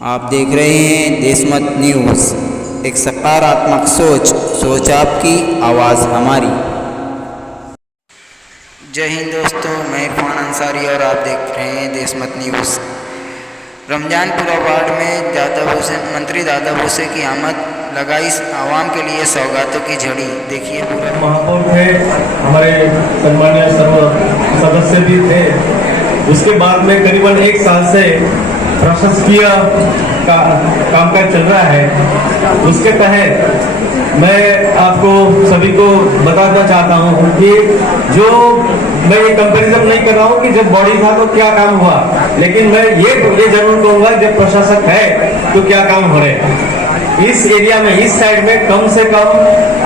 आप देख रहे हैं देशमत न्यूज़, एक सकारात्मक सोच आपकी, आवाज़ हमारी। जय हिंद दोस्तों, मैं इरफान अंसारी और आप देख रहे हैं देशमत न्यूज़। रमजानपुरा वार्ड में मंत्री दादा भूसे की आमद लगाई आवाम के लिए सौगातों की झड़ी। देखिए पूरा। महापौर थे, हमारे सम्मानीय सर्व सदस्य भी थे। उसके बाद में करीबन 1 साल से प्रशासकीय कामकाज चल रहा है। उसके तहत मैं आपको सभी को बताना चाहता हूँ कि जो मैं ये कंपैरिजन नहीं कर रहा हूँ कि जब बॉडी था तो क्या काम हुआ, लेकिन मैं ये जरूर कहूँगा जब प्रशासक है तो क्या काम हो रहे हैं। इस एरिया में, इस साइड में कम से कम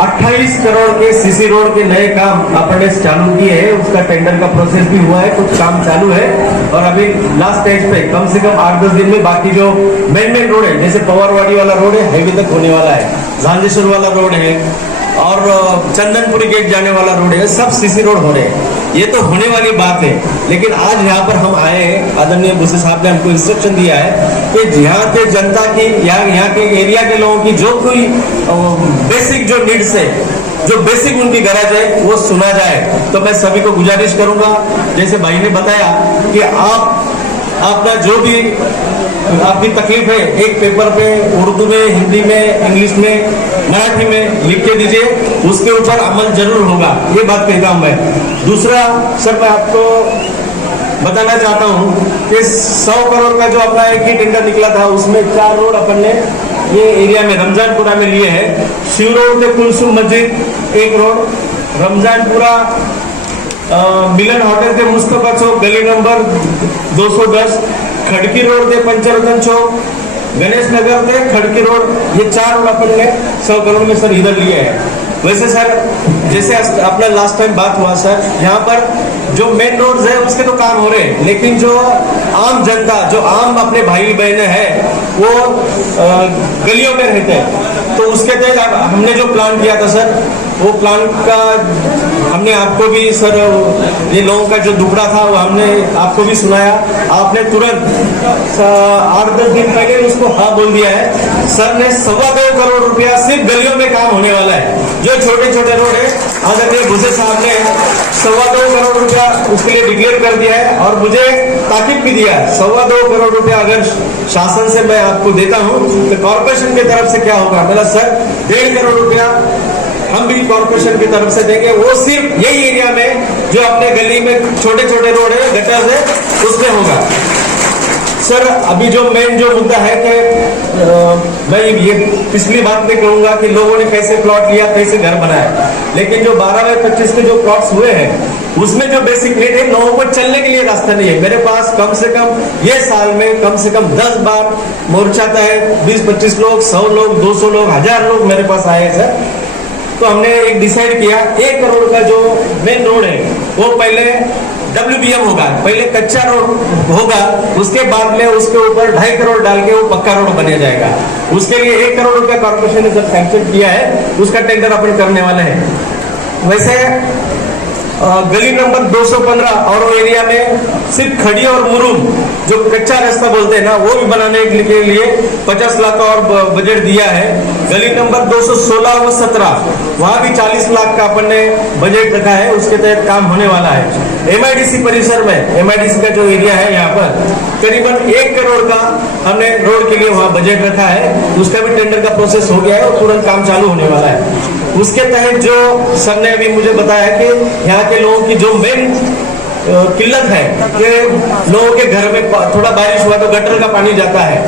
28 करोड़ के सीसी रोड के नए काम अपने चालू किए हैं। उसका टेंडर का प्रोसेस भी हुआ है, कुछ काम चालू है और अभी लास्ट स्टेज पे कम से कम 8-10 दिन में बाकी जो मेन रोड है, जैसे पवारवाड़ी वाला रोड है, हाईवे तक होने वाला है, झांझेश्वर वाला रोड है और चंदनपुरी गेट जाने वाला रोड है, सब सीसी रोड हो रहे हैं। ये तो होने वाली बात है, लेकिन आज यहाँ पर हम आए हैं, आदरणीय भूसे साहब ने हमको इंस्ट्रक्शन दिया है कि यहाँ के जनता की या यहाँ के एरिया के लोगों की जो कोई बेसिक जो नीड्स है, जो बेसिक उनकी गरज है वो सुना जाए। तो मैं सभी को गुजारिश करूंगा, जैसे भाई ने बताया कि आपका जो भी आपकी तकलीफ है एक पेपर पे उर्दू में, हिंदी में, इंग्लिश में, मराठी में लिख के दीजिए, उसके ऊपर अमल जरूर होगा, ये बात कहता हूं मैं। दूसरा सर, मैं आपको बताना चाहता हूं कि 100 करोड़ का जो अपना एक ही टेंडर निकला था, उसमें 4 रोड अपन ने ये एरिया में रमजानपुरा में लिए हैं। शिव रोड से कुलसुम मस्जिद 1 रोड, रमजानपुरा मिलन होटल के मुस्तफा चौक गली नंबर 210, खड़की रोड के पंचरतन चौक, गणेश नगर से खड़की रोड, ये 4 रोड अपन ने 100 करोड़ में सर इधर लिए हैं। वैसे सर, जैसे अपना लास्ट टाइम बात हुआ सर, यहाँ पर जो मेन रोड्स है उसके तो काम हो रहे हैं, लेकिन जो आम जनता, जो आम अपने भाई बहने हैं वो गलियों में रहते हैं, तो उसके तहत हमने जो प्लान किया था सर, वो प्लान का हमने आपको भी सर, ये लोगों का जो दुखड़ा था वो हमने आपको भी सुनाया। आपने तुरंत 8-10 दिन पहले उसको हाँ बोल दिया है। सर ने 2.25 करोड़ रुपया सिर्फ गलियों में काम होने वाला है, जो छोटे छोटे रोड है। आदरणीय भूसे साहब ने 2.25 करोड़ रुपया उसके लिए डिक्लेयर कर दिया है और मुझे ताकीद भी दिया है। 2.25 करोड़ रुपया अगर शासन से मैं आपको देता हूँ तो कॉर्पोरेशन की तरफ से क्या होगा, मतलब सर 1.5 करोड़ रुपया हम भी कॉर्पोरेशन की तरफ से देंगे। वो सिर्फ यही एरिया में जो अपने गली में छोटे छोटे रोड है, गटर है, उसमें होगा। सर अभी जो मेन जो मुद्दा है कि मैं ये पिछली बात में कहूंगा कि लोगों ने कैसे प्लॉट लिया, कैसे घर बनाया, लेकिन जो 12/25 के जो प्लॉट्स हुए हैं उसमें जो बेसिक नीड है, लोगों को चलने के लिए रास्ता नहीं है। मेरे पास कम से कम ये साल में कम से कम 10 बार मोर्चा था है, 20-25 लोग, 100 लोग, 200 लोग, 1000 लोग मेरे पास आए सर। तो हमने एक डिसाइड किया, 1 करोड़ का जो मेन रोड है वो पहले WBM होगा, पहले कच्चा रोड होगा, उसके बाद में उसके ऊपर 2.5 करोड़ डाल के वो पक्का रोड बन जाएगा। उसके लिए 1 करोड़ रुपया कॉर्पोरेशन ने जब सैंक्शन किया है, उसका टेंडर अपन करने वाले हैं। वैसे गली नंबर 215 और एरिया में सिर्फ खड़ी और मुरुम जो कच्चा रास्ता बोलते हैं ना, वो भी बनाने के लिए 50 लाख का और बजट दिया है। गली नंबर 216 व 17 वहां भी 40 लाख का अपन ने बजट रखा है, उसके तहत काम होने वाला है। MIDC परिसर में, MIDC का जो एरिया है यहाँ पर करीबन 1 करोड़ का हमने रोड के लिए वहां बजट रखा है, उसका भी टेंडर का प्रोसेस हो गया है और तुरंत काम चालू होने वाला है। उसके तहत जो सर ने अभी मुझे बताया कि यहाँ के लोगों की जो मेन किल्लत है कि लोगों के घर में थोड़ा बारिश हुआ तो गटर का पानी जाता है,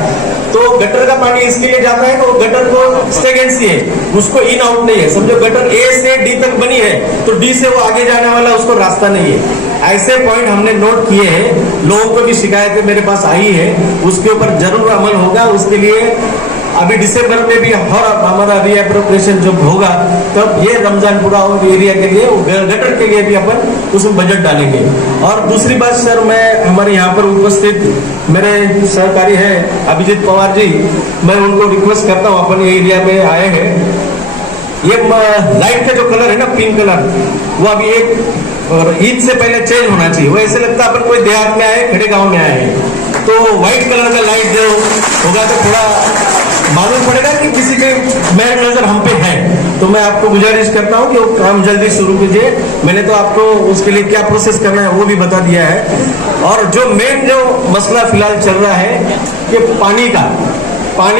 तो गटर का पानी इसके लिए जाता है तो गटर को स्टेगेंसी है, उसको इन आउट नहीं है। समझो गटर A से D तक बनी है तो D से वो आगे जाने वाला उसको रास्ता नहीं है। ऐसे पॉइंट हमने नोट किए हैं, लोगों को भी शिकायतें मेरे पास आई है, उसके ऊपर जरूर अमल होगा। उसके लिए अभी दिसंबर में भी हमारा रीएप्रोप्रिएशन जब होगा तब ये रमजानपुरा एरिया के लिए, गटर के लिए भी अपन उसमें बजट डालेंगे। और दूसरी बात सर, मैं हमारे यहाँ पर उपस्थित मेरे सहकारी हैं अभिजीत पवार जी, मैं उनको रिक्वेस्ट करता हूँ, अपन एरिया में आए हैं, ये लाइट का जो कलर है ना, पिंक कलर, वो अभी एक ईद से पहले चेंज होना चाहिए। वो ऐसे लगता है अपन कोई देहात में आए, खड़े गांव में आए हैं। तो व्हाइट कलर का लाइट जो होगा तो थोड़ा मालूम पड़ेगा कि किसी के मेहर नजर हम पे है। तो मैं आपको गुजारिश करता हूँ कि वो काम जल्दी शुरू कीजिए। मैंने तो आपको उसके लिए क्या प्रोसेस करना है वो भी बता दिया है। और जो मेन जो मसला फिलहाल चल रहा है कि पानी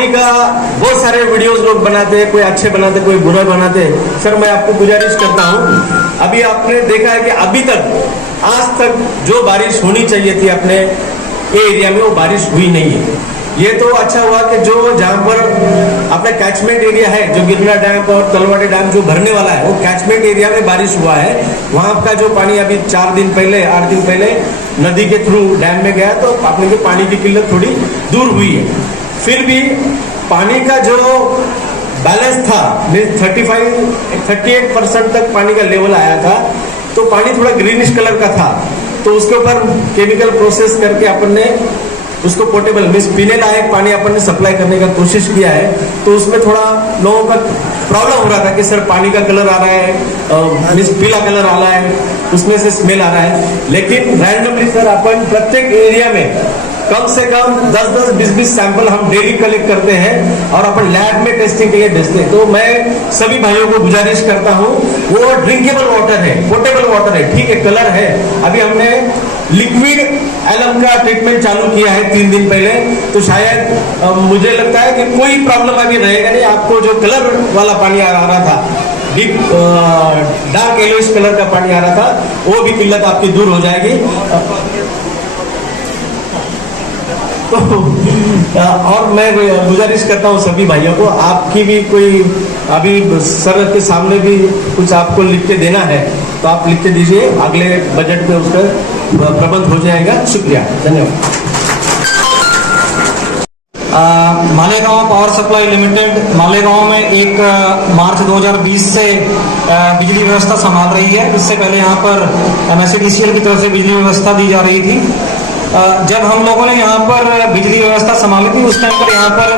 का बहुत सारे वीडियोस लोग बनाते हैं, कोई अच्छे बनाते कोई बुरा बनाते। सर मैं आपको गुजारिश करता हूँ, अभी आपने देखा है कि अभी तक आज तक जो बारिश होनी चाहिए थी अपने एरिया में वो बारिश हुई नहीं है। ये तो अच्छा हुआ कि जो जहाँ पर अपना कैचमेंट एरिया है, जो गिरना डैम और तलवाड़ी डैम जो भरने वाला है, वो कैचमेंट एरिया में बारिश हुआ है। वहाँ का जो पानी अभी 8 दिन पहले नदी के थ्रू डैम में गया तो अपने के पानी की किल्लत थोड़ी दूर हुई है। फिर भी पानी का जो बैलेंस था 38% तक पानी का लेवल आया था, तो पानी थोड़ा ग्रीनिश कलर का था। तो उसके ऊपर केमिकल प्रोसेस करके अपन ने उसको पोर्टेबल मीन्स पीने लायक पानी अपन ने सप्लाई करने का कोशिश किया है। तो उसमें थोड़ा लोगों का प्रॉब्लम हो रहा था कि सर पानी का कलर आ रहा है, मीन्स पीला कलर आ रहा है, उसमें से स्मेल आ रहा है। लेकिन रैंडमली सर अपन प्रत्येक एरिया में कम से कम 10-10, 20-20 सैंपल हम डेली कलेक्ट करते हैं और अपन लैब में टेस्टिंग के लिए भेजते हैं। तो मैं सभी भाइयों को गुजारिश करता हूँ, वो ड्रिंकेबल वाटर है, पोर्टेबल वाटर है, ठीक है, कलर है। अभी हमने लिक्विड एलम का ट्रीटमेंट चालू किया है 3 दिन पहले, तो शायद मुझे लगता है कि कोई प्रॉब्लम अभी रहेगा नहीं। आपको जो कलर वाला पानी आ रहा था, डीप डार्क येलोइश कलर का पानी आ रहा था, वो भी किल्लत आपकी दूर हो जाएगी। तो और मैं गुजारिश करता हूँ सभी भाइयों को, आपकी भी कोई अभी सर के सामने भी कुछ आपको लिख के देना है तो आप लिख के दीजिए, अगले बजट में उसका प्रबंध हो जाएगा। शुक्रिया, धन्यवाद। Malegaon power supply limited Malegaon में 1 मार्च 2020 से बिजली व्यवस्था संभाल रही है। इससे पहले यहाँ पर MSEDCL की तरफ से बिजली व्यवस्था दी जा रही थी। जब हम लोगों ने यहाँ पर बिजली व्यवस्था संभाली थी उस टाइम पर यहाँ पर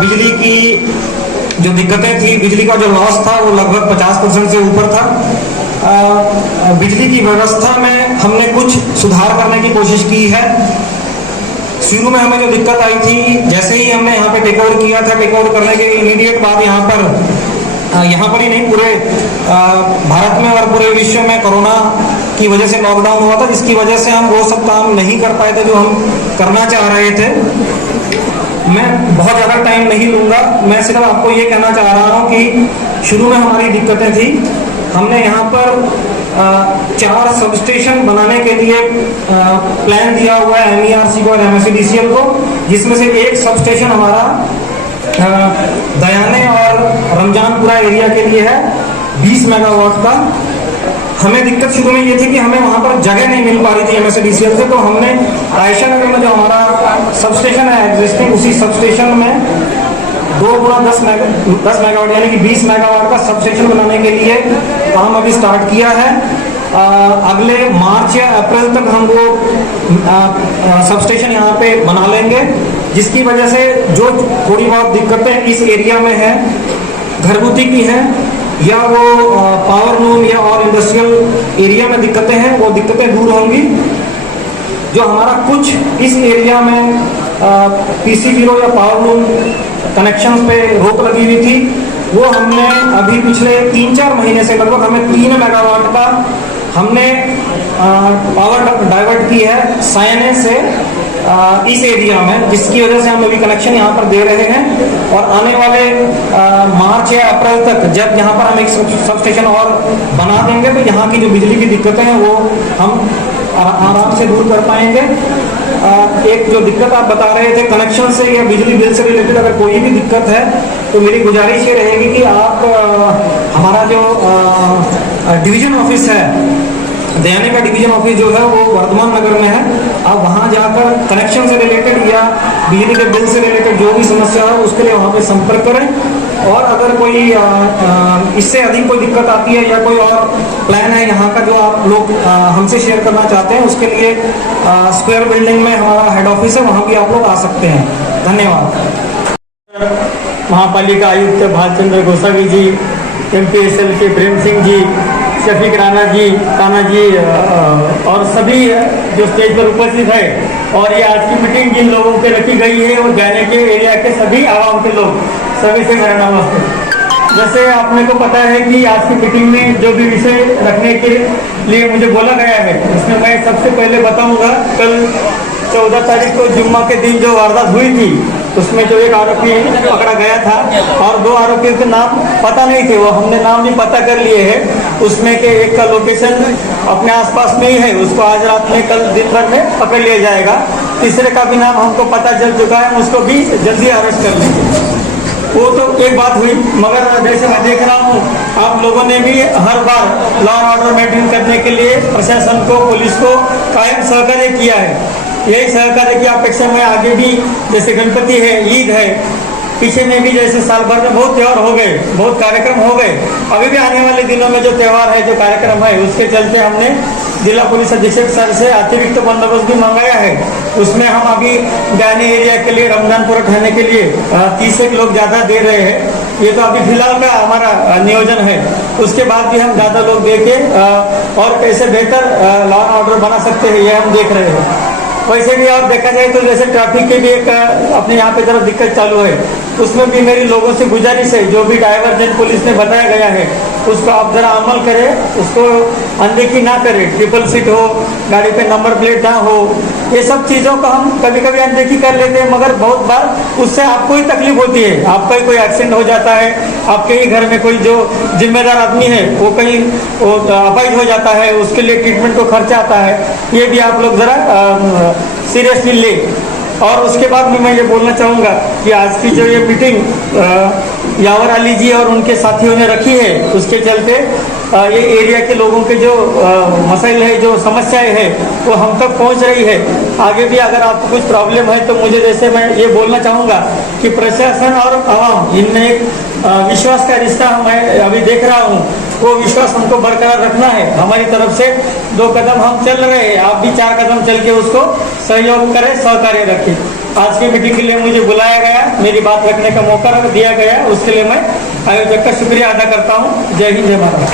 बिजली की जो दिक्कतें थी, बिजली का जो लॉस था वो लगभग 50% से ऊपर था। बिजली की व्यवस्था में हमने कुछ सुधार करने की कोशिश की है। शुरू में हमें जो दिक्कत आई थी, जैसे ही हमने यहाँ पे टेक ओवर किया था, टेक ओवर करने के इमीडिएट बाद यहाँ पर ही नहीं, पूरे भारत में और पूरे विश्व में कोरोना की वजह से लॉकडाउन हुआ था, जिसकी वजह से हम वो सब काम नहीं कर पाए थे जो हम करना चाह रहे थे। मैं बहुत ज़्यादा टाइम नहीं लूँगा, मैं सिर्फ आपको ये कहना चाह रहा हूँ कि शुरू में हमारी दिक्कतें थी। हमने यहाँ पर 4 सब स्टेशन बनाने के लिए प्लान दिया हुआ है MERC को और MSEDCL को, जिसमें से एक सब स्टेशन हमारा दयाने और रमजानपुरा एरिया के लिए है 20 मेगावाट का। हमें दिक्कत शुरू में ये थी कि हमें वहाँ पर जगह नहीं मिल पा रही थी MSEDCL से, तो हमने रायशा नगर में जो हमारा सब स्टेशन है एग्जिस्टिंग, उसी सब स्टेशन में 2 गुणा 10 मेगावाट यानी कि 20 मेगावाट का सब स्टेशन बनाने के लिए काम अभी स्टार्ट किया है। अगले मार्च या अप्रैल तक हम वो सब स्टेशन यहाँ पे बना लेंगे, जिसकी वजह से जो थोड़ी बहुत दिक्कतें इस एरिया में है, घरगुती की हैं या वो पावर लूम या और इंडस्ट्रियल एरिया में दिक्कतें हैं, वो दिक्कतें दूर होंगी। जो हमारा कुछ इस एरिया में PC गिरो या पावर लूम कनेक्शन पे रोक लगी हुई थी, वो हमने अभी पिछले 3-4 महीने से लगभग हमें 3 मेगावाट का हमने पावर डाइवर्ट की है सायने से इस एरिया में, जिसकी वजह से हम अभी कनेक्शन यहाँ पर दे रहे हैं। और आने वाले मार्च या अप्रैल तक जब यहाँ पर हम एक सब स्टेशन और बना देंगे तो यहाँ की जो बिजली की दिक्कतें हैं वो हम आराम से दूर कर पाएंगे। एक जो दिक्कत आप बता रहे थे कनेक्शन से या बिजली बिल से रिलेटेड, अगर कोई भी दिक्कत है तो मेरी गुजारिश ये रहेगी कि आप हमारा जो डिवीजन ऑफिस है, दयाने का डिवीजन ऑफिस जो है वो वर्धमान नगर में है, आप वहाँ जाकर कनेक्शन से रिलेटेड या बिजली के बिल से रिलेटेड जो भी समस्या है उसके लिए वहाँ पे संपर्क करें। और अगर कोई इससे अधिक कोई दिक्कत आती है या कोई और प्लान है यहाँ का जो आप लोग हमसे शेयर करना चाहते हैं, उसके लिए स्क्वायर बिल्डिंग में हमारा हेड ऑफिस है, वहाँ भी आप लोग आ सकते हैं। धन्यवाद। महापालिका आयुक्त भालचंद्र गोसावी जी, MPSL के प्रेम सिंह जी, शफीक राणा जी, कान्हा जी और सभी जो स्टेज पर उपस्थित है, और ये आज की मीटिंग जिन लोगों पे रखी गई है और जाने के एरिया के सभी आवाम के लोग, सभी से मेरा नमस्ते। जैसे आपने को पता है कि आज की मीटिंग में जो भी विषय रखने के लिए मुझे बोला गया है, उसमें मैं सबसे पहले बताऊंगा, कल 14 तारीख को जुम्मा के दिन जो वारदात हुई थी, उसमें जो एक आरोपी पकड़ा गया था और 2 आरोपियों के नाम पता नहीं थे, वो हमने नाम भी पता कर लिए हैं। उसमें के एक का लोकेशन अपने आसपास में ही है, उसको आज रात में, कल दिन भर में पकड़ लिया जाएगा। तीसरे का भी नाम हमको पता चल चुका है, उसको भी जल्दी अरेस्ट कर लेंगे। वो तो एक बात हुई, मगर जैसे मैं देख रहा हूँ आप लोगों ने भी हर बार लॉ एंड ऑर्डर मेंटेन करने के लिए प्रशासन को, पुलिस को कायम सहकार्य किया है। यही सहकार्य की अपेक्षा में आगे भी, जैसे गणपति है, ईद है, पीछे में भी जैसे साल भर में बहुत त्यौहार हो गए, बहुत कार्यक्रम हो गए, अभी भी आने वाले दिनों में जो त्यौहार है, जो कार्यक्रम है, उसके चलते हमने जिला पुलिस अधीक्षक सर से अतिरिक्त बंदोबस्त भी मंगाया है। उसमें हम अभी डायने एरिया के लिए, रमजानपुरा थाने के लिए 30 लोग ज़्यादा दे रहे हैं। ये तो अभी फिलहाल का हमारा नियोजन है, उसके बाद भी हम ज़्यादा लोग दे के और कैसे बेहतर लॉ एंड ऑर्डर बना सकते हैं, ये हम देख रहे हैं। वैसे भी और देखा जाए तो जैसे ट्रैफिक की भी एक अपने यहाँ पे जरा दिक्कत चालू है, उसमें भी मेरी लोगों से गुजारिश है, जो भी डाइवर्जेंट पुलिस ने बताया गया है उसको आप जरा अमल करें, उसको अनदेखी ना करें। ट्रिपल सीट हो, गाड़ी पे नंबर प्लेट ना हो, ये सब चीज़ों को हम कभी कभी अनदेखी कर लेते हैं, मगर बहुत बार उससे आपको ही तकलीफ होती है। आपका ही कोई एक्सीडेंट हो जाता है, आपके ही घर में कोई जो जिम्मेदार आदमी है वो कहीं अपाहिज हो जाता है, उसके लिए ट्रीटमेंट को खर्चा आता है। ये भी आप लोग ज़रा सीरियसली ले। और उसके बाद में मैं ये बोलना चाहूँगा कि आज की जो ये मीटिंग यावर अली जी और उनके साथियों ने रखी है, उसके चलते ये एरिया के लोगों के जो मसाइल है, जो समस्याएं हैं, वो हम तक पहुंच रही है। आगे भी अगर आपको कुछ प्रॉब्लम है तो मुझे, जैसे मैं ये बोलना चाहूँगा कि प्रशासन और आवाम, इनमें एक विश्वास का रिश्ता मैं अभी देख रहा हूँ, वो विश्वास हमको बरकरार रखना है। हमारी तरफ से 2 कदम हम चल रहे हैं, आप भी 4 कदम चल के उसको सहयोग करें, सहकार्य रखें। आज की मीटिंग के लिए मुझे बुलाया गया, मेरी बात रखने का मौका दिया गया, उसके लिए मैं आयोजक का शुक्रिया अदा करता हूँ। जय हिंद, जय भारत।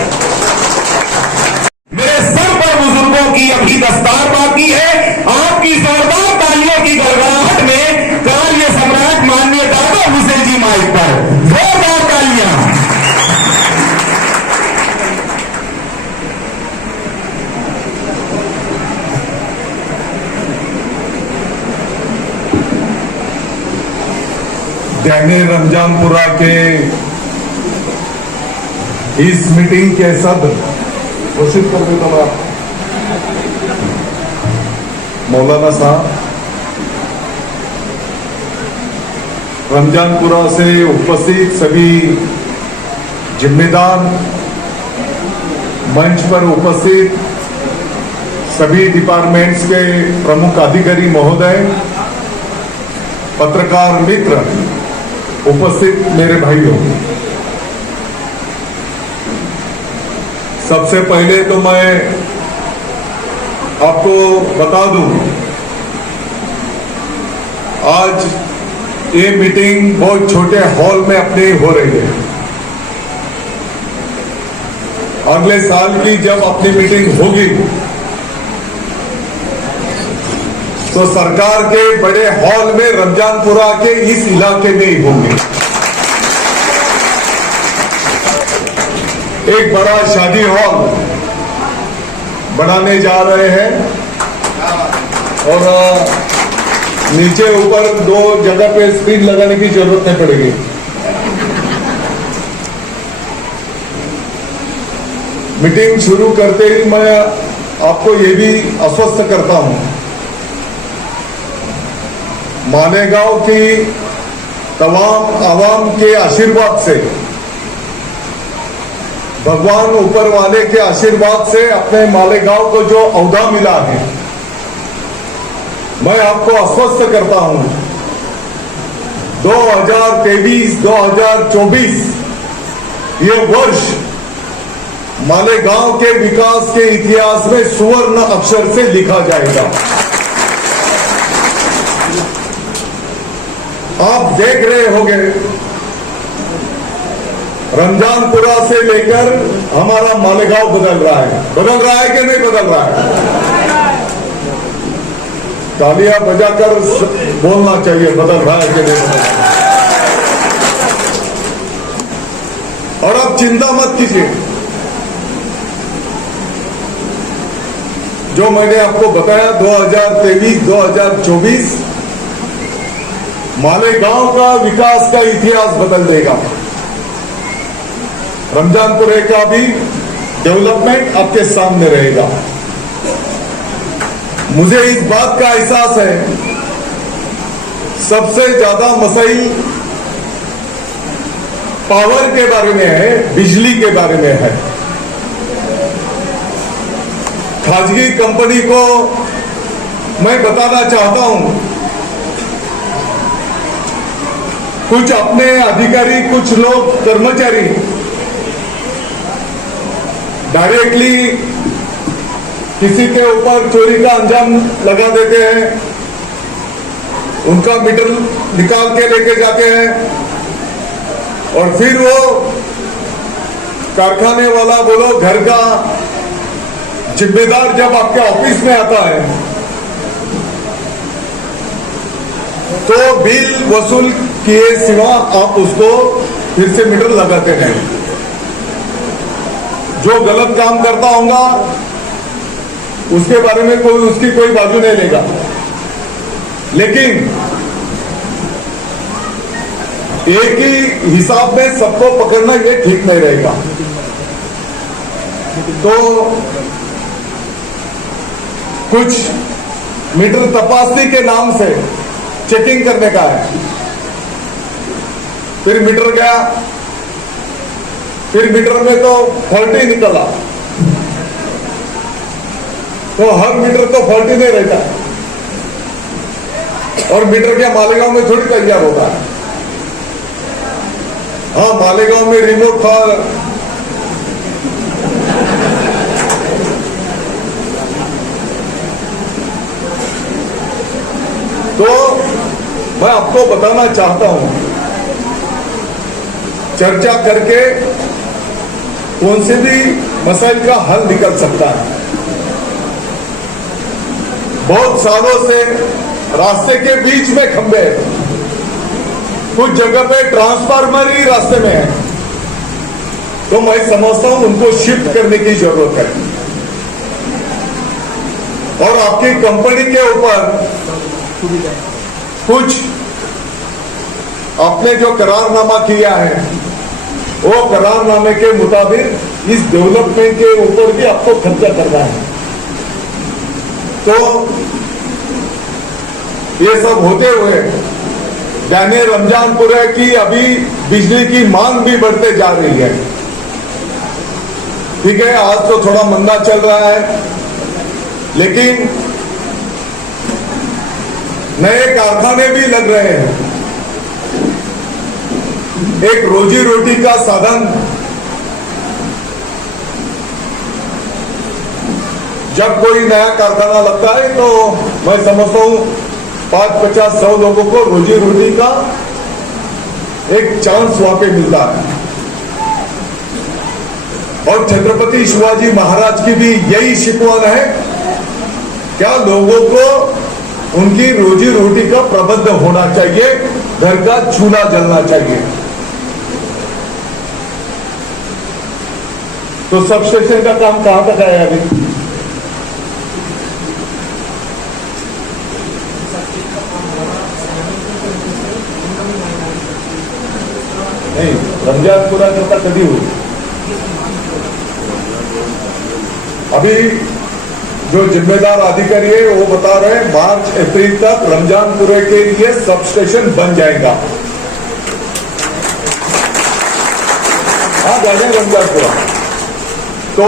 मेरे सर पर बुजुर्गों की अभी दस्तार बाकी है। आपकी जोरदार तालियों की गड़गड़ाहट में कार्य सम्राट माननीय दादा हुसैन जी माइक पर जोरदार तालियां। दैने रमजानपुरा के इस मीटिंग के सदर घोषित कर देता हूं मौलाना साहब, रमजानपुरा से उपस्थित सभी जिम्मेदार, मंच पर उपस्थित सभी डिपार्टमेंट्स के प्रमुख अधिकारी महोदय, पत्रकार मित्र, उपस्थित मेरे भाइयों, सबसे पहले तो मैं आपको बता दूं, आज ये मीटिंग बहुत छोटे हॉल में अपने हो रही है। अगले साल की जब अपनी मीटिंग होगी तो सरकार के बड़े हॉल में रमजानपुरा के इस इलाके में ही होंगे। एक बड़ा शादी हॉल बनाने जा रहे हैं और नीचे ऊपर 2 जगह पे स्क्रीन लगाने की जरूरत नहीं पड़ेगी। मीटिंग शुरू करते ही मैं आपको ये भी आश्वस्त करता हूं, मालेगांव की तमाम आवाम के आशीर्वाद से, भगवान ऊपर वाले के आशीर्वाद से अपने मालेगांव को जो औदा मिला है, मैं आपको आश्वस्त करता हूं 2023-2024 ये वर्ष मालेगांव के विकास के इतिहास में सुवर्ण अक्षर से लिखा जाएगा। आप देख रहे होंगे रमजानपुरा से लेकर हमारा मालेगांव बदल रहा है कि नहीं बदल रहा है? तालियां बजाकर बोलना चाहिए बदल रहा है कि नहीं बदल रहा है। और अब चिंता मत कीजिए, जो मैंने आपको बताया 2023-2024 मालेगांव का विकास का इतिहास बदल देगा। रमजानपुरे का भी डेवलपमेंट आपके सामने रहेगा। मुझे इस बात का एहसास है, सबसे ज्यादा मसाइल पावर के बारे में है, बिजली के बारे में है। खाजगी कंपनी को मैं बताना चाहता हूं, कुछ अपने अधिकारी, कुछ लोग कर्मचारी डायरेक्टली किसी के ऊपर चोरी का अंजाम लगा देते हैं, उनका मीटर निकाल के लेके जाते हैं और फिर वो कारखाने वाला बोलो घर का जिम्मेदार जब आपके ऑफिस में आता है तो बिल वसूल किए सिवा आप उसको फिर से मीटर लगाते हैं। जो गलत काम करता होगा उसके बारे में उसकी कोई बाजू नहीं लेगा, लेकिन एक ही हिसाब में सबको पकड़ना ये ठीक नहीं रहेगा। तो कुछ मीटर तपासनी के नाम से चेकिंग करने का है, फिर मीटर गया, फिर मीटर में तो फॉल्टी निकला, तो हर मीटर तो फॉल्टी नहीं रहता है और मीटर क्या मालेगांव में थोड़ी तैयार होता है। हाँ, मालेगांव में रिमोट था, तो मैं आपको बताना चाहता हूं, चर्चा करके कौन से भी मसाइल का हल निकल सकता है। बहुत सालों से रास्ते के बीच में खंभे हैं, कुछ जगह पे ट्रांसफार्मर ही रास्ते में है, तो मैं समझता हूं उनको शिफ्ट करने की जरूरत है। और आपकी कंपनी के ऊपर कुछ आपने जो करारनामा किया है वो करारनामे के मुताबिक इस डेवलपमेंट के ऊपर भी आपको खर्चा करना है। तो ये सब होते हुए यानी रमजानपुरे की अभी बिजली की मांग भी बढ़ते जा रही है। ठीक है, आज तो थोड़ा मंदा चल रहा है, लेकिन नए कारखाने भी लग रहे हैं। एक रोजी रोटी का साधन जब कोई नया कारखाना लगता है तो मैं समझता हूं 5-50-100 लोगों को रोजी रोटी का एक चांस वहां पे मिलता है। और छत्रपति शिवाजी महाराज की भी यही शिकवन है, क्या लोगों को उनकी रोजी रोटी का प्रबंध होना चाहिए, घर का चूल्हा जलना चाहिए। तो सब स्टेशन का काम कहां तक आया अभी? नहीं, रमजानपुरा करता कभी हुई। अभी जो जिम्मेदार अधिकारी है वो बता रहे हैं मार्च-अप्रैल तक रमजानपुरे के लिए सब स्टेशन बन जाएगा। हाँ, जाने रमजानपुरा। तो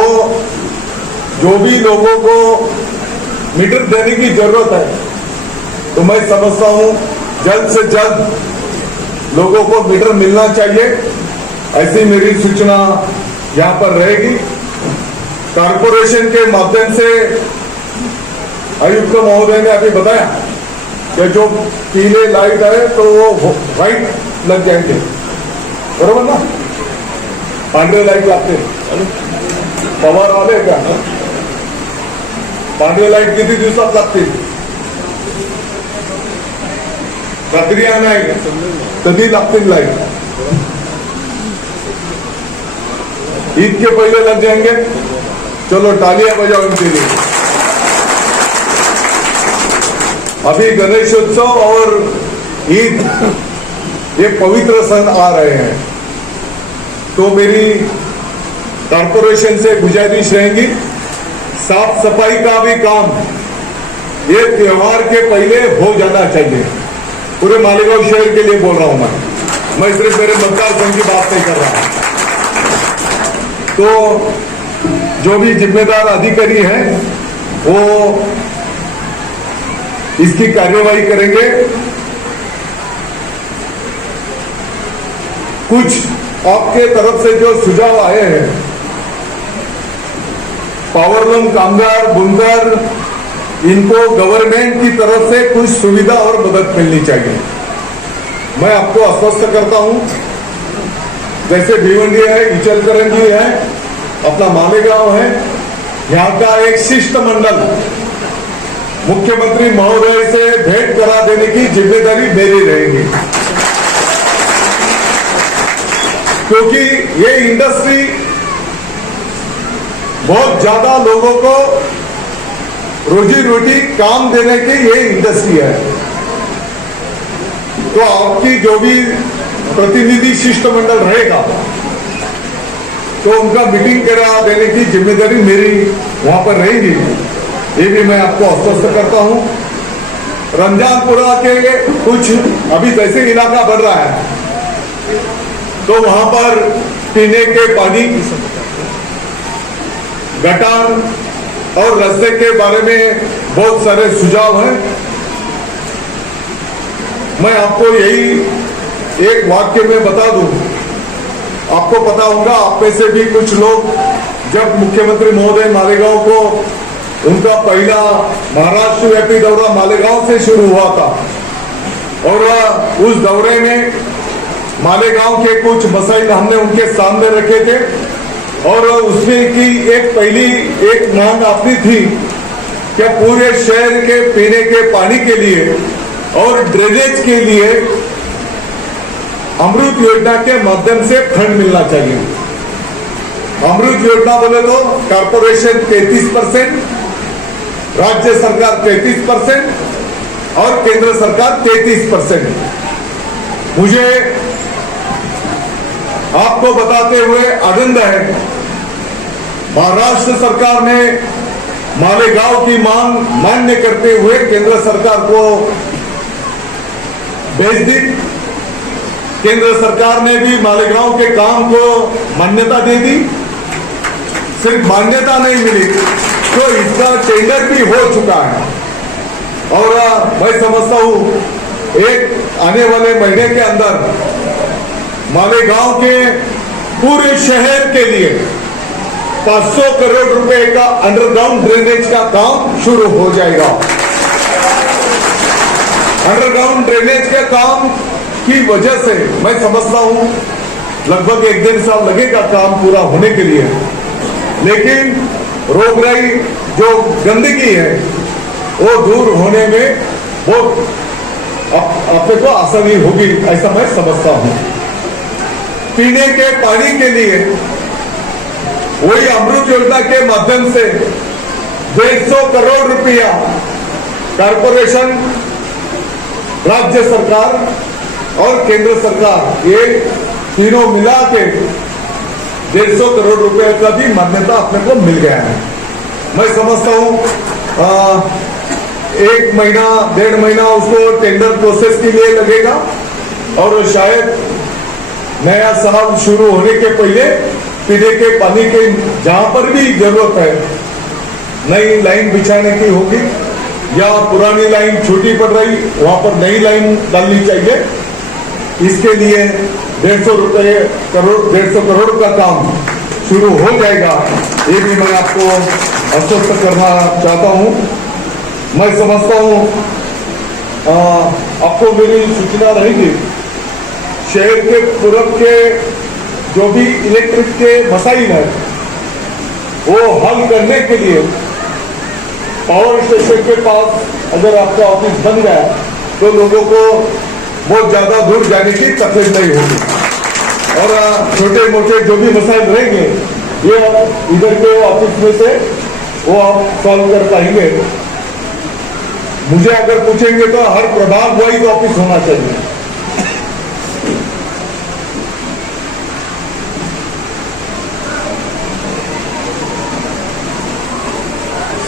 जो भी लोगों को मीटर देने की जरूरत है, तो मैं समझता हूं जल्द से जल्द लोगों को मीटर मिलना चाहिए, ऐसी मेरी सूचना यहां पर रहेगी। कारपोरेशन के माध्यम से आयुक्त महोदय ने अभी बताया कि जो पीले लाइट है तो वो व्हाइट लग जाएंगे, बरोबर ना? पांढरे लाईट लागते पवार आले का पांढरे लाईट किती दिवसात लागतील प्रक्रिया नाही कधी लागतील लाईट ईद के पहले लग जाएंगे चलो तालियां बजाओ इनके लिए अभी गणेशोत्सव और ईद ये पवित्र सन आ रहे हैं तो मेरी कॉर्पोरेशन से गुजारिश रहेगी साफ सफाई का भी काम ये त्योहार के पहले हो जाना चाहिए पूरे मालेगांव शहर के लिए बोल रहा हूं मैं सिर्फ मेरे मतदार संघ की बात नहीं कर रहा तो जो भी जिम्मेदार अधिकारी हैं वो इसकी कार्यवाही करेंगे कुछ आपके तरफ से जो सुझाव आए हैं पावरलूम कामगार बुनकर इनको गवर्नमेंट की तरफ से कुछ सुविधा और मदद मिलनी चाहिए मैं आपको आश्वस्त करता हूं जैसे भिवंडी है इचलकरंजी है अपना मालेगांव है यहां का एक शिष्टमंडल मुख्यमंत्री महोदय से भेंट करा देने की जिम्मेदारी मेरी रहेगी क्योंकि ये इंडस्ट्री बहुत ज्यादा लोगों को रोजी रोटी काम देने की ये इंडस्ट्री है तो आपकी जो भी प्रतिनिधि शिष्टमंडल रहेगा तो उनका मीटिंग करा देने की जिम्मेदारी मेरी वहां पर रहेगी ये भी मैं आपको आश्वस्त करता हूं रमजानपुरा के कुछ अभी जैसे इलाका बढ़ रहा है तो वहां पर पीने के पानी गटार और रास्ते के बारे में बहुत सारे सुझाव हैं मैं आपको यही एक वाक्य में बता दूं आपको पता होगा आप में से भी कुछ लोग जब मुख्यमंत्री महोदय मालेगांव को उनका पहला महाराष्ट्र व्यापी दौरा मालेगांव से शुरू हुआ था और उस दौरे में मालेगांव के कुछ मसाइल हमने उनके सामने रखे थे और उसमें की एक मांग अपनी थी कि पूरे शहर के पीने के पानी के लिए और ड्रेनेज के लिए अमृत योजना के माध्यम से फंड मिलना चाहिए अमृत योजना बोले तो कॉर्पोरेशन 33%, राज्य सरकार 33% और केंद्र सरकार 33%। मुझे आपको बताते हुए आनंद है महाराष्ट्र सरकार ने मालेगांव की मांग मान्य करते हुए केंद्र सरकार को भेज दी केंद्र सरकार ने भी मालेगांव के काम को मान्यता दे दी सिर्फ मान्यता नहीं मिली तो इसका टेंडर भी हो चुका है और मैं समझता हूं एक आने वाले महीने के अंदर मालेगांव के पूरे शहर के लिए 500 करोड़ रुपए का अंडरग्राउंड ड्रेनेज का काम शुरू हो जाएगा अंडरग्राउंड ड्रेनेज के काम की वजह से मैं समझता हूं लगभग 1-1.5 साल लगेगा काम पूरा होने के लिए लेकिन रोगराई जो गंदगी है वो दूर होने में बहुत अपने को आसानी होगी ऐसा मैं समझता हूं पीने के पानी के लिए वही अमृत योजना के माध्यम से 150 करोड़ रुपया कॉर्पोरेशन राज्य सरकार और केंद्र सरकार ये तीनों मिला के 150 करोड़ रुपए का भी मान्यता अपने को मिल गया है मैं समझता हूं 1 महीना 1.5 महीना उसको टेंडर प्रोसेस के लिए लगेगा और शायद नया साल शुरू होने के पहले पीने के पानी के जहां पर भी जरूरत है नई लाइन बिछाने की होगी या पुरानी लाइन छोटी पड़ रही वहां पर नई लाइन डालनी चाहिए इसके लिए 150 करोड़ का काम शुरू हो जाएगा ये भी मैं आपको आश्वस्त करना चाहता हूं मैं समझता हूं आपको मेरी सूचना रहेगी शहर के पूरब के जो भी इलेक्ट्रिक के मसाइल है वो हल करने के लिए पावर स्टेशन के पास अगर आपका ऑफिस बन गया तो लोगों को बहुत ज्यादा दूर जाने की तकलीफ नहीं होगी और छोटे मोटे जो भी मसाइल रहेंगे ये इधर के ऑफिस में से वो आप सॉल्व कर पाएंगे। मुझे अगर पूछेंगे तो हर प्रभाग वाइज ऑफिस होना चाहिए।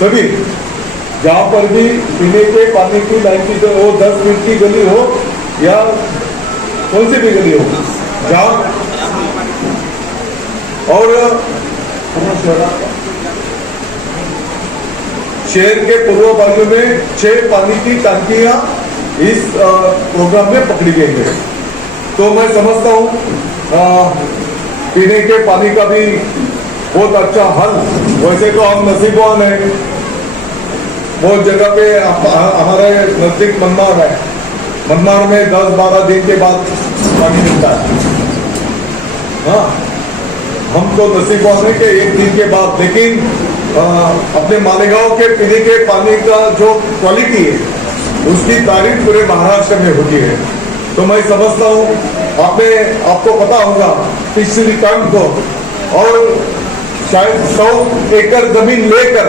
सभी जहां पर भी पीने के पानी की लाइन की वो 10 फीट की गली हो या कौन सी भी गली हो जहां और शहर के पूर्व बाजू में 6 पानी की टंकियां इस प्रोग्राम में पकड़ी गई है। तो मैं समझता हूं पीने के पानी का भी बहुत अच्छा हल। वैसे तो हम नसीबवान है, बहुत जगह पे हमारे नजदीक मनमाड़ है, मनमाड़ में 10-12 दिन के बाद पानी मिलता है। हाँ, हम तो नसीबवान है कि एक दिन के बाद, लेकिन अपने मालेगांव के पीने के पानी का जो क्वालिटी है उसकी तारीफ पूरे महाराष्ट्र में होती है। तो मैं समझता हूँ आपको पता होगा पिछली टर्म को और शायद 100 एकड़ जमीन लेकर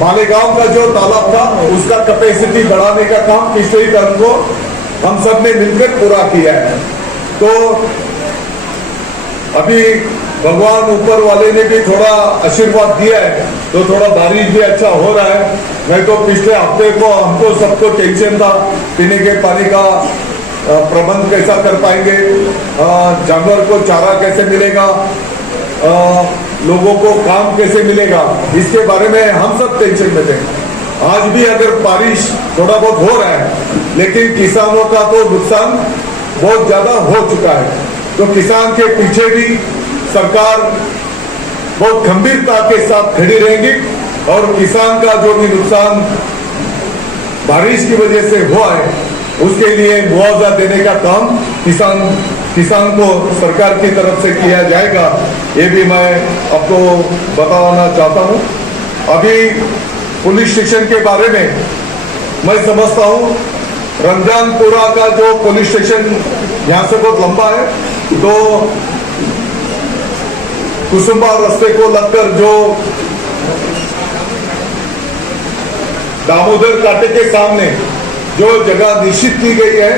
मालेगांव का जो तालाब था उसका कैपेसिटी बढ़ाने का काम पिछली टर्म को हम सब ने मिलकर पूरा किया है। तो अभी भगवान ऊपर वाले ने भी थोड़ा आशीर्वाद दिया है तो थोड़ा बारिश भी अच्छा हो रहा है। नहीं तो पिछले हफ्ते को हमको सबको टेंशन था पीने के पानी का प्रबंध कैसा कर पाएंगे, जानवर को चारा कैसे मिलेगा, लोगों को काम कैसे मिलेगा, इसके बारे में हम सब टेंशन में थे। आज भी अगर बारिश थोड़ा बहुत हो रहा है लेकिन किसानों का तो नुकसान बहुत ज्यादा हो चुका है। तो किसान के पीछे भी सरकार बहुत गंभीरता के साथ खड़ी रहेगी और किसान का जो भी नुकसान बारिश की वजह से हुआ है उसके लिए मुआवजा देने का काम किसान को सरकार की तरफ से किया जाएगा। ये भी मैं आपको बताना चाहता हूँ। अभी पुलिस स्टेशन के बारे में मैं समझता हूँ रमजानपुरा का जो पुलिस स्टेशन यहाँ से बहुत लंबा है, तो कुसुम्बा रास्ते को लगकर जो दामोदर कांटे के सामने जो जगह निश्चित की गई है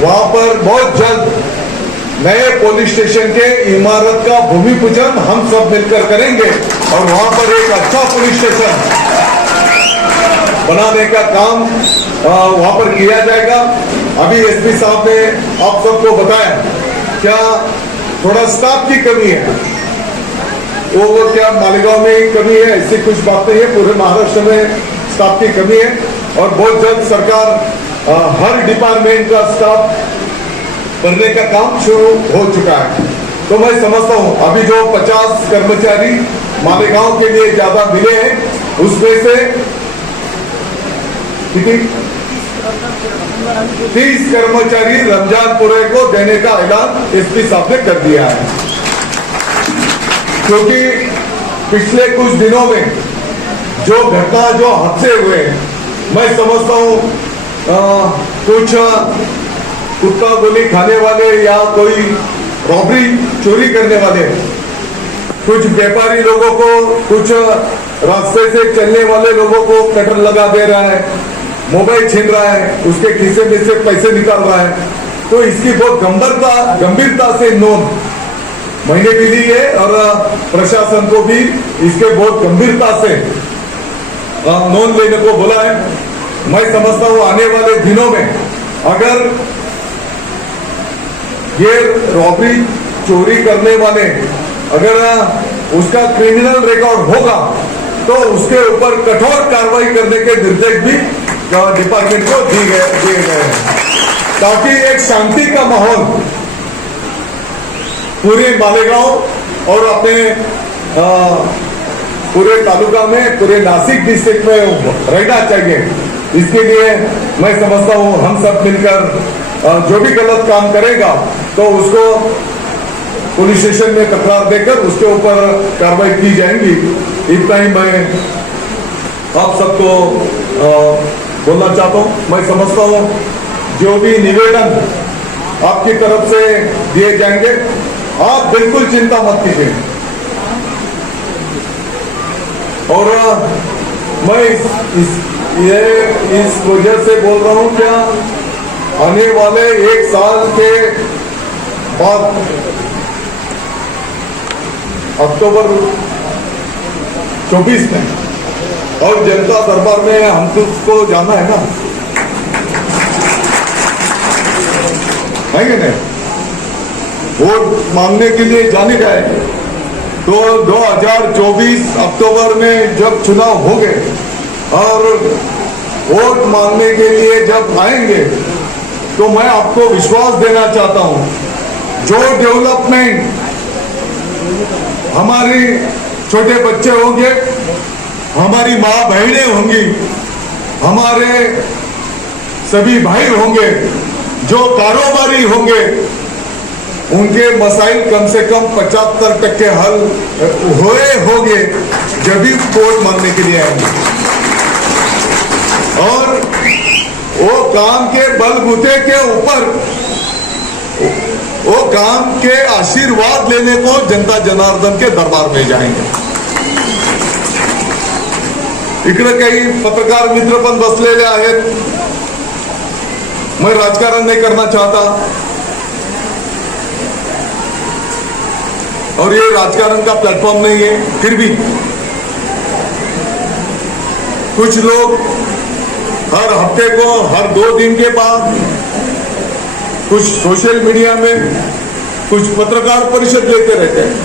वहां पर बहुत जल्द नए पुलिस स्टेशन के इमारत का भूमि पूजन हम सब मिलकर करेंगे और वहां पर एक अच्छा पुलिस स्टेशन बनाने का काम वहां पर किया जाएगा। अभी एसपी साहब ने आप सबको बताया क्या थोड़ा स्टाफ की कमी है, वो क्या मालेगांव में कमी है, ऐसी कुछ बात नहीं है, पूरे महाराष्ट्र में स्टाफ की कमी है और बहुत जल्द सरकार हर डिपार्टमेंट का स्टाफ भरने का काम शुरू हो चुका है। तो मैं समझता हूं अभी जो 50 कर्मचारी मालेगांव के लिए ज्यादा मिले हैं उसमें से 30 कर्मचारी रमजानपुरे को देने का ऐलान एसपी साहब ने कर दिया है। क्योंकि पिछले कुछ दिनों में जो घटना जो हादसे हुए मैं समझता हूं कुछ कुत्ता गोली खाने वाले या कोई रॉबरी चोरी करने वाले, कुछ व्यापारी लोगों को, कुछ रास्ते से चलने वाले लोगों को कटर लगा दे रहा है, मोबाइल छीन रहा है, उसके खीसे में से पैसे निकाल रहा है। तो इसकी बहुत गंभीरता से नोंद मैंने भी ली है और प्रशासन को भी इसके बहुत गंभीरता से नोंद लेने को बोला है। मैं समझता हूं आने वाले दिनों में अगर ये रॉबरी चोरी करने वाले अगर उसका क्रिमिनल रिकॉर्ड होगा तो उसके ऊपर कठोर कार्रवाई करने के निर्देश भी डिपार्टमेंट को दिए गए हैं ताकि एक शांति का माहौल पूरे मालेगांव और अपने पूरे तालुका में, पूरे नासिक डिस्ट्रिक्ट में रहना चाहिए। इसके लिए मैं समझता हूं हम सब मिलकर जो भी गलत काम करेगा तो उसको पुलिस स्टेशन में तकरार देकर उसके ऊपर कार्रवाई की जाएगी। इतना ही मैं आप सबको बोलना चाहता हूँ। मैं समझता हूँ जो भी निवेदन आपकी तरफ से दिए जाएंगे, आप बिल्कुल चिंता मत कीजिए। और मैं इस वजह से बोल रहा हूं, क्या आने वाले 1 साल के बाद अक्टूबर 24 में और जनता दरबार में हम सबको जाना है ना, है कि नहीं? वोट मांगने के लिए जाने का है। तो 2024 अक्टूबर में जब चुनाव होंगे और वोट मांगने के लिए जब आएंगे, तो मैं आपको विश्वास देना चाहता हूं, जो डेवलपमेंट हमारे छोटे बच्चे होंगे, हमारी माँ बहनें होंगी, हमारे सभी भाई होंगे, जो कारोबारी होंगे, उनके मसाइल कम से कम 75% हल हुए होंगे जब भी वोट मांगने के लिए आएंगे। और वो काम के बलबूते के ऊपर वो काम के आशीर्वाद लेने को जनता जनार्दन के दरबार में जाएंगे। इकडे काही पत्रकार मित्र पण बसलेले आहेत। मैं राजकारण नहीं करना चाहता और ये राजकारण का प्लेटफॉर्म नहीं है, फिर भी कुछ लोग हर हफ्ते को, हर 2 दिन के बाद कुछ सोशल मीडिया में कुछ पत्रकार परिषद लेते रहते हैं।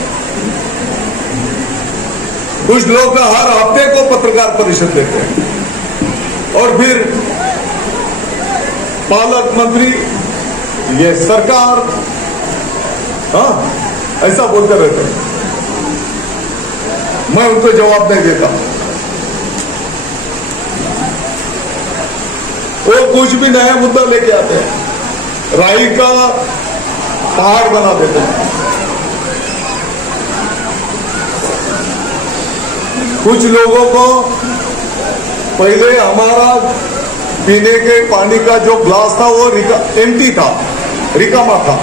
कुछ लोग हर हफ्ते को पत्रकार परिषद लेते हैं और फिर पालक मंत्री, ये सरकार, हाँ, ऐसा बोलते रहते हैं। मैं उनको जवाब नहीं देता। वो कुछ भी नया मुद्दा लेके आते हैं, राई का पहाड़ बना देते हैं। कुछ लोगों को पहले हमारा पीने के पानी का जो ग्लास था वो एम्प्टी था, रिकामा था।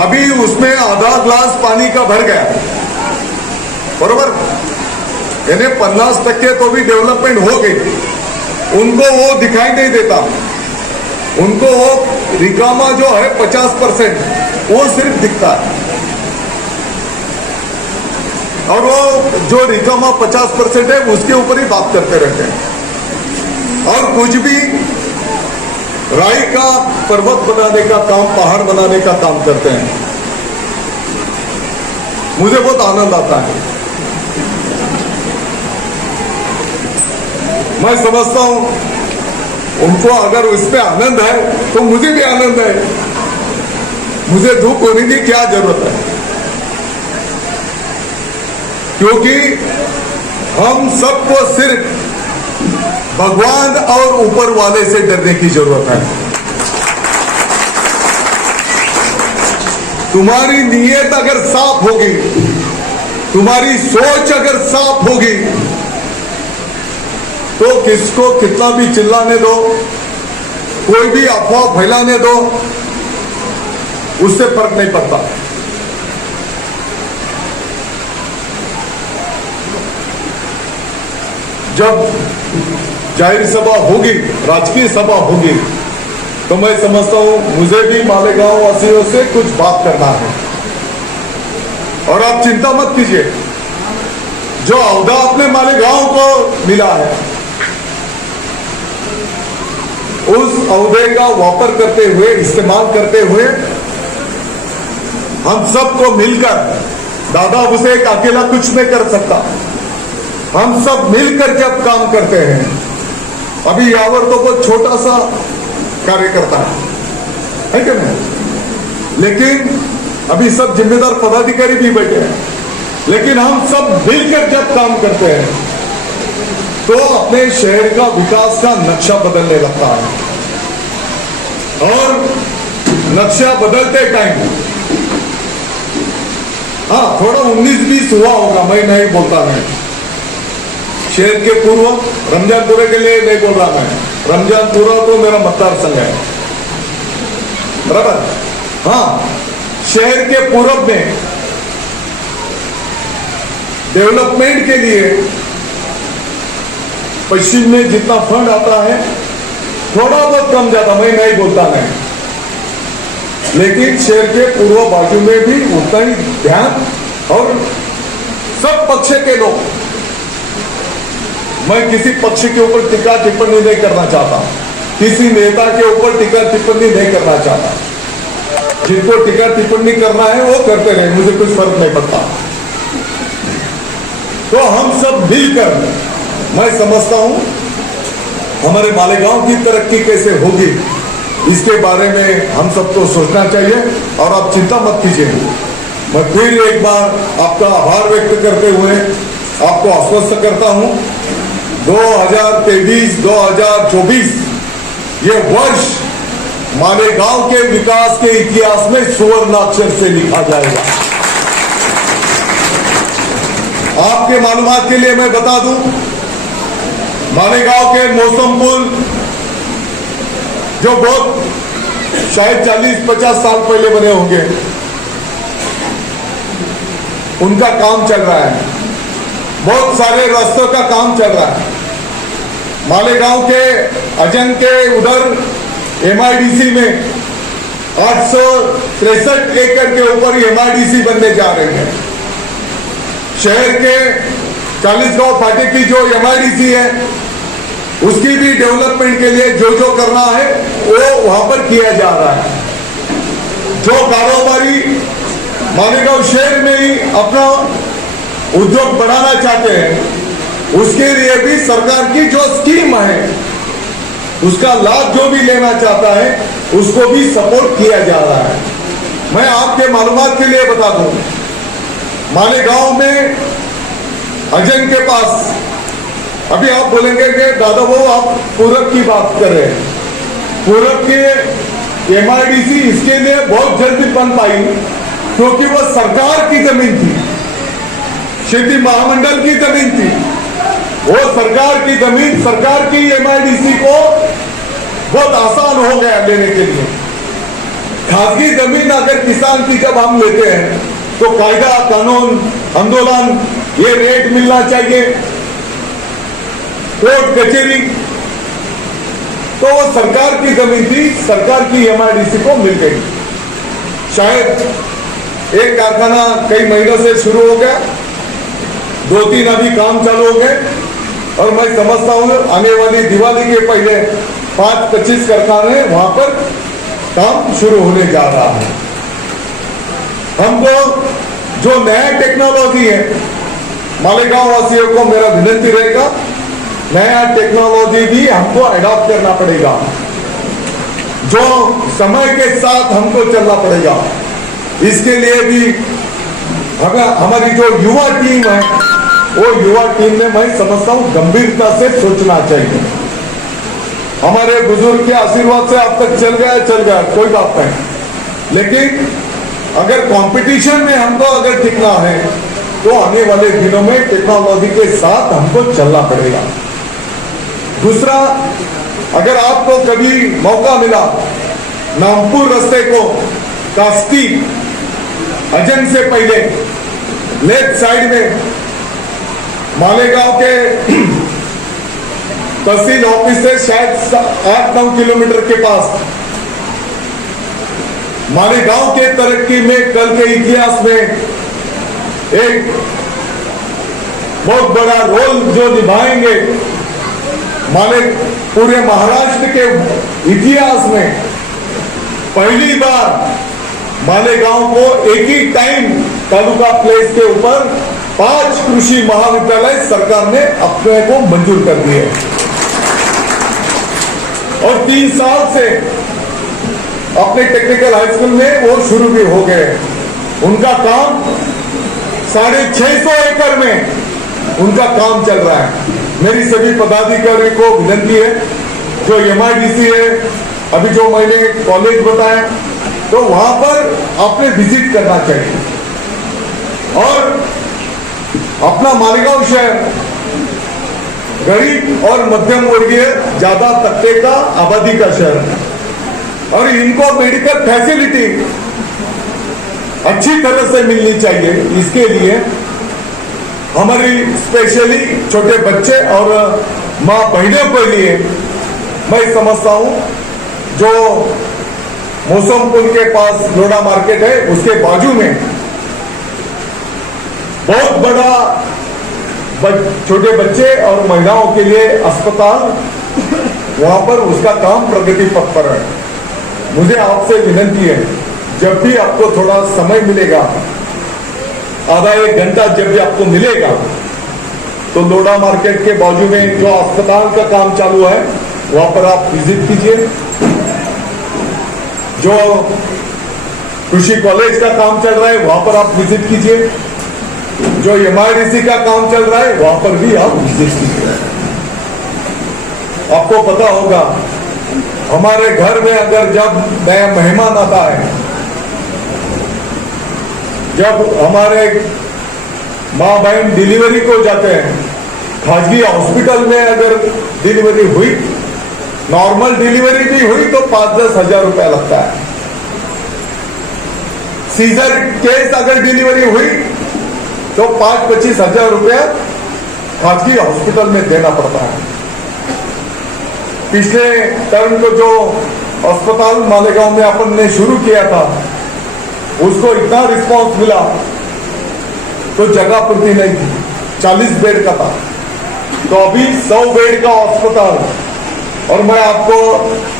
अभी उसमें आधा ग्लास पानी का भर गया, बरोबर? यानी 50% तो भी डेवलपमेंट हो गई। उनको वो दिखाई नहीं देता, उनको वो रिकामा जो है 50% वो सिर्फ दिखता है। और वो जो रिकामा 50% है उसके ऊपर ही बात करते रहते हैं और कुछ भी राई का पर्वत बनाने का काम, पहाड़ बनाने का काम करते हैं। मुझे बहुत आनंद आता है। मैं समझता हूं उनको अगर उसमें आनंद है तो मुझे भी आनंद है। मुझे दुख होने की क्या जरूरत है, क्योंकि हम सबको सिर्फ भगवान और ऊपर वाले से डरने की जरूरत है। तुम्हारी नीयत अगर साफ होगी, तुम्हारी सोच अगर साफ होगी, तो किसको कितना भी चिल्लाने दो, कोई भी अफवाह फैलाने दो, उससे फर्क नहीं पड़ता। जब जाहिर सभा होगी, राजकीय सभा होगी, तो मैं समझता हूं मुझे भी मालेगांव वासियों से कुछ बात करना है। और आप चिंता मत कीजिए, जो अहदा अपने मालेगांव को मिला है, उस अहदे का वापर करते हुए, इस्तेमाल करते हुए, हम सबको मिलकर, दादा भुसे अकेला कुछ नहीं कर सकता, हम सब मिलकर जब काम करते हैं, अभी यावर तो बहुत छोटा सा कार्य करता है कि नहीं? लेकिन अभी सब जिम्मेदार पदाधिकारी भी बैठे हैं, लेकिन हम सब मिलकर जब काम करते हैं तो अपने शहर का विकास का नक्शा बदलने लगता है। और नक्शा बदलते टाइम हाँ थोड़ा 19-20 हुआ होगा, मैं नहीं बोलता मैं। शहर के पूर्व रमजानपुरा के लिए नहीं बोल रहा मैं, रमजानपुरा तो मेरा मतदार संघ है, बराबर। हाँ, शहर के पूर्व में डेवलपमेंट के लिए पश्चिम में जितना फंड आता है थोड़ा बहुत कम ज्यादा मैं नहीं बोलता मैं, लेकिन शहर के पूर्व बाजू में भी उतना ही ध्यान, और सब पक्ष के लोग, मैं किसी पक्ष के ऊपर टीका टिप्पणी नहीं करना चाहता, किसी नेता के ऊपर टीका टिप्पणी नहीं करना चाहता। जिनको टीका टिप्पणी करना है वो करते रहे, मुझे कुछ फर्क नहीं पड़ता। तो हम सब मिलकर, मैं समझता हूं हमारे मालेगांव की तरक्की कैसे होगी इसके बारे में हम सबको सोचना चाहिए। और आप चिंता मत कीजिए, मैं फिर एक बार आपका आभार व्यक्त करते हुए आपको आश्वस्त करता हूं, 2023-2024 ये वर्ष मालेगांव के विकास के इतिहास में सुवर्णाक्षर से लिखा जाएगा। आपके मालूमात के लिए मैं बता दूं, मालेगांव के मौसम पुल जो बहुत शायद 40-50 साल पहले बने होंगे, उनका काम चल रहा है। बहुत सारे रास्तों का काम चल रहा है। मालेगांव के अजन के उधर MIDC में 863 एकड़ के ऊपर MIDC बनने जा रहे हैं। शहर के 40 गांव फाटे की जो MIDC है उसकी भी डेवलपमेंट के लिए जो जो करना है वो वहां पर किया जा रहा है। जो कारोबारी मालेगांव शहर में ही अपना उद्योग बढ़ाना चाहते हैं उसके लिए भी सरकार की जो स्कीम है उसका लाभ जो भी लेना चाहता है उसको भी सपोर्ट किया जा रहा है। मैं आपके मालूमात के लिए बता दूं, मालेगांव में अजन के पास, अभी आप बोलेंगे कि दादा वो आप पूरब की बात कर रहे हैं, पूरब के MIDC इसके लिए बहुत जल्दी बन पाई क्योंकि वो सरकार की जमीन थी, खेती महामंडल की जमीन थी। वो सरकार की जमीन, सरकार की MIDC को बहुत आसान हो गया लेने के लिए। खासगी जमीन अगर किसान की जब हम लेते हैं तो कायदा कानून आंदोलन ये रेट मिलना चाहिए, कोर्ट कचहरी, तो वो सरकार की जमीन थी, सरकार की MIDC को मिल गई। शायद एक कारखाना कई महीनों से शुरू हो गया, 2-3 अभी काम चालू हो गए, और मैं समझता हूं आने वाली दिवाली के पहले 5-25 कारखाने वहां पर काम शुरू होने जा रहा है। हमको जो नया टेक्नोलॉजी है, मालेगांव वासियों को मेरा विनती रहेगा, नया टेक्नोलॉजी भी हमको अडॉप्ट करना पड़ेगा, जो समय के साथ हमको चलना पड़ेगा। इसके लिए भी हमारी जो युवा टीम है वो युवा टीम में मैं समझता हूं गंभीरता से सोचना चाहिए। हमारे बुजुर्ग के आशीर्वाद से अब तक चल गया कोई बात नहीं, लेकिन अगर कंपटीशन में हमको अगर टिकना है तो आने वाले दिनों में टेक्नोलॉजी के साथ हमको चलना पड़ेगा। दूसरा, अगर आपको कभी मौका मिला नामपुर रास्ते को कास्ती अजन से पहले लेफ्ट साइड में मालेगांव के तहसील ऑफिस से शायद 8-9 किलोमीटर के पास मालेगांव के तरक्की में कल के इतिहास में एक बहुत बड़ा रोल जो निभाएंगे, पूरे महाराष्ट्र के इतिहास में पहली बार मालेगांव को एक ही टाइम तालुका प्लेस के ऊपर 5 कृषि महाविद्यालय सरकार ने अपने को मंजूर कर दिए, और 3 साल से अपने टेक्निकल हाई स्कूल में वो शुरू भी हो गए। उनका काम 650 एकड़ में उनका काम चल रहा है। मेरी सभी पदाधिकारी को विनती है, जो MIDC है, अभी जो मैंने कॉलेज बताया, तो वहां पर आपने विजिट करना चाहिए। और अपना मालेगांव शहर गरीब और मध्यम वर्गीय ज्यादा तबके का आबादी का शहर है और इनको मेडिकल फैसिलिटी अच्छी तरह से मिलनी चाहिए। इसके लिए हमारी स्पेशली छोटे बच्चे और मां बहनों के लिए मैं समझता हूं जो मौसम पुल के पास लोड़ा मार्केट है उसके बाजू में बहुत बड़ा छोटे बच्चे और महिलाओं के लिए अस्पताल वहां पर उसका काम प्रगति पथ पर है। मुझे आपसे विनती है जब भी आपको थोड़ा समय मिलेगा आधा एक घंटा जब भी आपको मिलेगा तो लोड़ा मार्केट के बाजू में जो अस्पताल का काम चालू है वहां पर आप विजिट कीजिए। जो कृषि कॉलेज का काम चल रहा है वहां पर आप विजिट कीजिए। जो MIDC का काम चल रहा है वहां पर भी आप विजिट कीजिए। आपको पता होगा हमारे घर में अगर जब नया मेहमान आता है, जब हमारे माँ बहन डिलीवरी को जाते हैं, खासगी हॉस्पिटल में अगर डिलीवरी हुई, नॉर्मल डिलीवरी भी हुई तो 5-10 हजार रुपया लगता है। सीजर केस अगर डिलीवरी हुई तो 5-25 हजार रुपया खासगी हॉस्पिटल में देना पड़ता है। पिछले टर्म को जो अस्पताल मालेगांव में अपन ने शुरू किया था उसको इतना रिस्पांस मिला तो जगह पूर्ति नहीं थी, 40 बेड का था, तो अभी 100 बेड का अस्पताल। और मैं आपको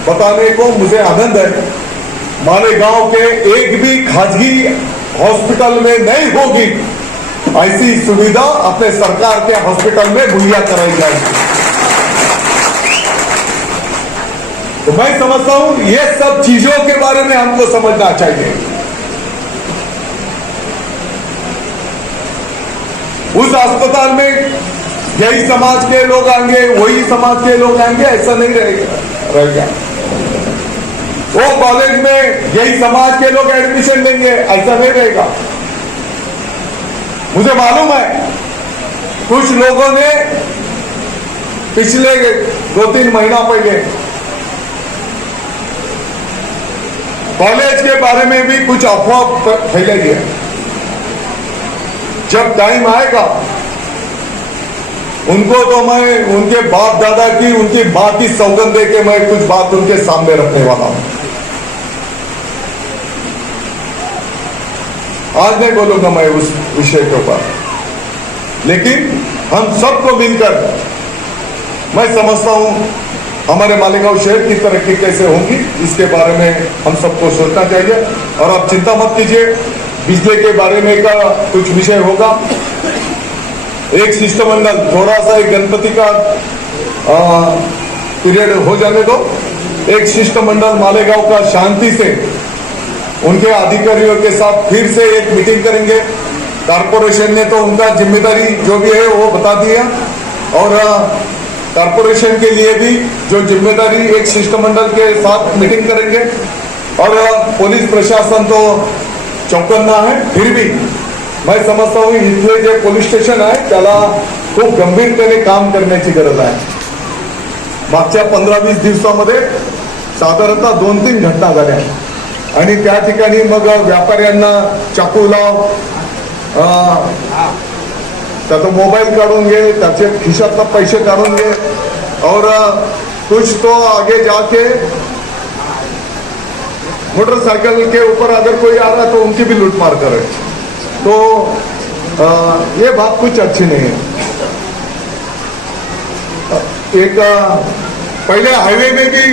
बताने को मुझे आनंद है मालेगांव के एक भी खासगी हॉस्पिटल में नहीं होगी ऐसी सुविधा अपने सरकार के हॉस्पिटल में मुहैया कराई जाएगी। तो मैं समझता हूं ये सब चीजों के बारे में हमको समझना चाहिए। उस अस्पताल में यही समाज के लोग आएंगे, वही समाज के लोग आएंगे, ऐसा नहीं रहेगा। वो कॉलेज में यही समाज के लोग एडमिशन लेंगे, ऐसा नहीं रहेगा। मुझे मालूम है कुछ लोगों ने पिछले 2-3 महीना पहले कॉलेज के बारे में भी कुछ अफवाह फैलाई है। जब टाइम आएगा उनको तो मैं उनके बाप दादा की, उनकी मां की सौगंध दे के मैं कुछ बात उनके सामने रखने वाला हूं। आज नहीं बोलूंगा मैं उस विषय के ऊपर, लेकिन हम सबको मिलकर मैं समझता हूं हमारे मालेगांव शहर की तरक्की कैसे होगी इसके बारे में हम सबको सोचना चाहिए। और आप चिंता मत कीजिए, बिजली के बारे में का कुछ विषय होगा। एक शिष्टमंडल थोड़ा सा एक गणपति का पीरियड हो जाने दो, एक शिष्टमंडल मालेगांव का शांति से उनके अधिकारियों के साथ फिर से एक मीटिंग करेंगे। कारपोरेशन ने तो उनका जिम्मेदारी जो भी है वो बता दिया और कारपोरेशन के लिए भी जो जिम्मेदारी एक शिष्टमंडल के साथ मीटिंग करेंगे। और पुलिस प्रशासन तो चौकन्ना है, फिर भी मैं समजता हूँ इथले जे पोलीस स्टेशन आहे त्याला खूप गंभीरतेने काम करण्याची गरज आहे। मागच्या 15-20 दिवसामध्ये साधारणतः 2-3 घटना झाल्या आणि त्या ठिकाणी मग व्यापाऱ्यांना चाकू लाव, त्याचा मोबाईल काढून घे, त्याचे खिशातला पैसे काढून घे और कुछ तो आगे जाके मोटरसाइकिल के ऊपर अगर कोई आ रहा है तो उनकी भी लूटमार करे। तो ये बात कुछ अच्छी नहीं है। एक पहले हाईवे में भी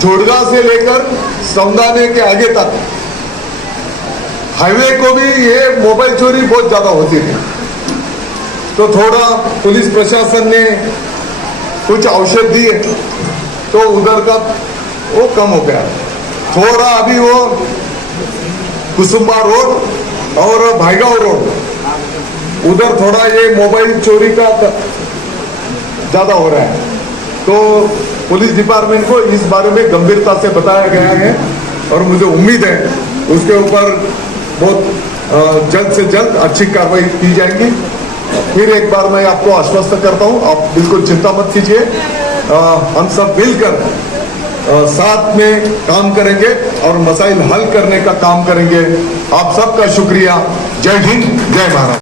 जोड़गा से लेकर सौंदाने के आगे तक हाईवे को भी ये मोबाइल चोरी बहुत ज्यादा होती थी। तो थोड़ा पुलिस प्रशासन ने कुछ औषध दिए तो उधर का वो कम हो गया। थोड़ा अभी वो कुसुम्बा रोड और भाईगांव रोड उधर थोड़ा ये मोबाइल चोरी का ज्यादा हो रहा है। तो पुलिस डिपार्टमेंट को इस बारे में गंभीरता से बताया गया है और मुझे उम्मीद है उसके ऊपर बहुत जल्द से जल्द अच्छी कार्रवाई की जाएगी। फिर एक बार मैं आपको आश्वस्त करता हूं, आप बिल्कुल चिंता मत कीजिए। हम सब मिलकर साथ में काम करेंगे और मसाइल हल करने का काम करेंगे। आप सबका शुक्रिया। जय हिंद, जय भारत।